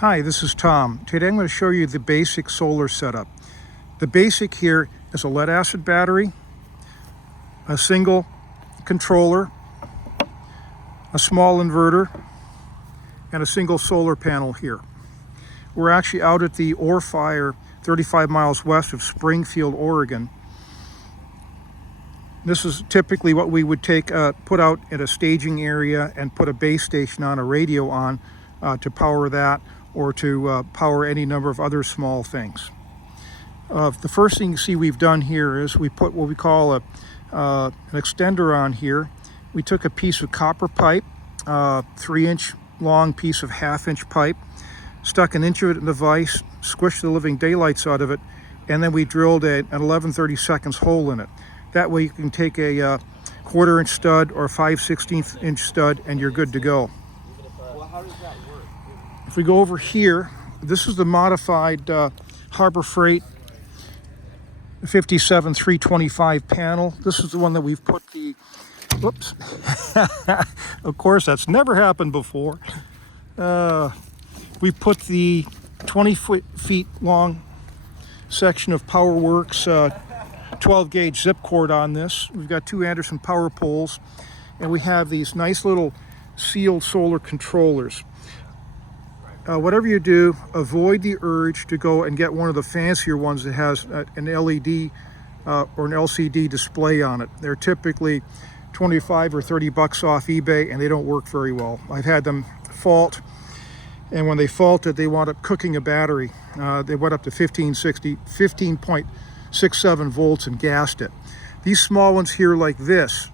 Hi, this is Tom. Today I'm going to show you the basic solar setup. The basic here is a lead acid battery, a single controller, a small inverter, and a single solar panel here. We're actually out at the ore fire 35 miles west of Springfield, Oregon. This is typically what we would put out at a staging area and put a base station on, a radio on to power that, or to power any number of other small things. The first thing you see we've done here is we put what we call an extender on here. We took a piece of copper pipe, 3-inch long piece of 1/2-inch pipe, stuck an inch of it in the vise, squished the living daylights out of it, and then we drilled an 11/32 hole in it. That way you can take a 1/4-inch stud or 5/16 inch stud and you're good to go. Well, how does that work? If we go over here, this is the modified Harbor Freight 57-325 panel. This is the one that we've put the, whoops, of course that's never happened before. We put the 20 feet long section of Powerwerx 12 gauge zip cord on this. We've got 2 Anderson power poles, and we have these nice little sealed solar controllers. Whatever you do, avoid the urge to go and get one of the fancier ones that has an LED or an LCD display on it. They're typically 25 or 30 bucks off eBay, and they don't work very well. I've had them fault, and when they faulted, they wound up cooking a battery. They went up to 15.67 volts and gassed it. These small ones here like this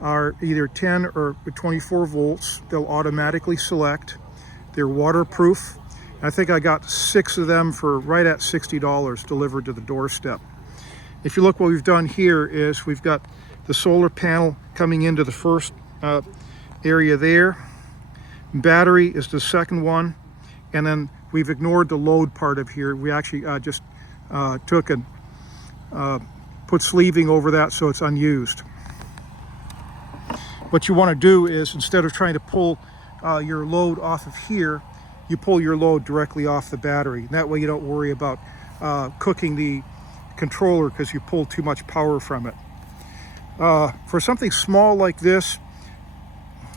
are either 10 or 24 volts. They'll automatically select. They're waterproof. I think I got 6 of them for right at $60 delivered to the doorstep. If you look, what we've done here is we've got the solar panel coming into the first area there. Battery is the second one, and then we've ignored the load part of here. We actually just took and put sleeving over that so it's unused. What you want to do is, instead of trying to pull your load off of here, you pull your load directly off the battery. That way you don't worry about cooking the controller because you pull too much power from it. For something small like this,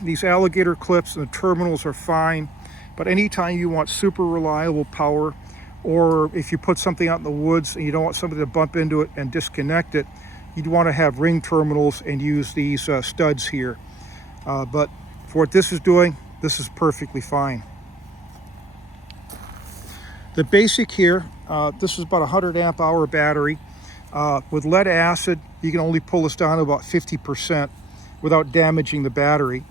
these alligator clips and the terminals are fine, but anytime you want super reliable power, or if you put something out in the woods and you don't want somebody to bump into it and disconnect it, you'd want to have ring terminals and use these studs here. But for what this is doing, this is perfectly fine. The basic here, this is about a 100 amp hour battery. With lead acid, you can only pull this down to about 50% without damaging the battery.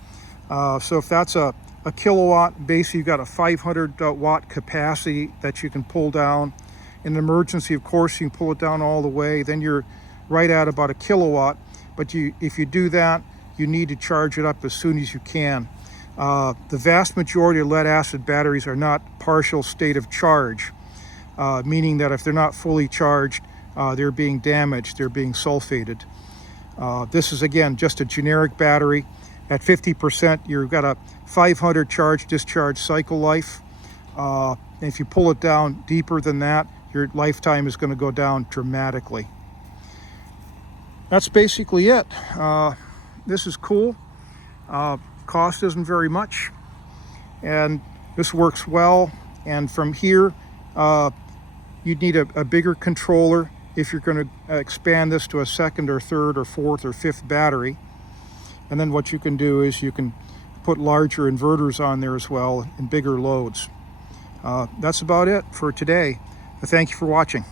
So if that's a kilowatt, basically you've got a 500 watt capacity that you can pull down. In an emergency, of course, you can pull it down all the way. Then you're right at about a kilowatt. But if you do that, you need to charge it up as soon as you can. The vast majority of lead acid batteries are not partial state of charge, meaning that if they're not fully charged, they're being damaged, they're being sulfated. This is, again, just a generic battery. At 50%, you've got a 500 charge discharge cycle life. And if you pull it down deeper than that, your lifetime is going to go down dramatically. That's basically it. This is cool. Cost isn't very much, and this works well. And from here, you'd need a bigger controller if you're going to expand this to a second or third or fourth or fifth battery. And then what you can do is you can put larger inverters on there as well and bigger loads. That's about it for today. Thank you for watching.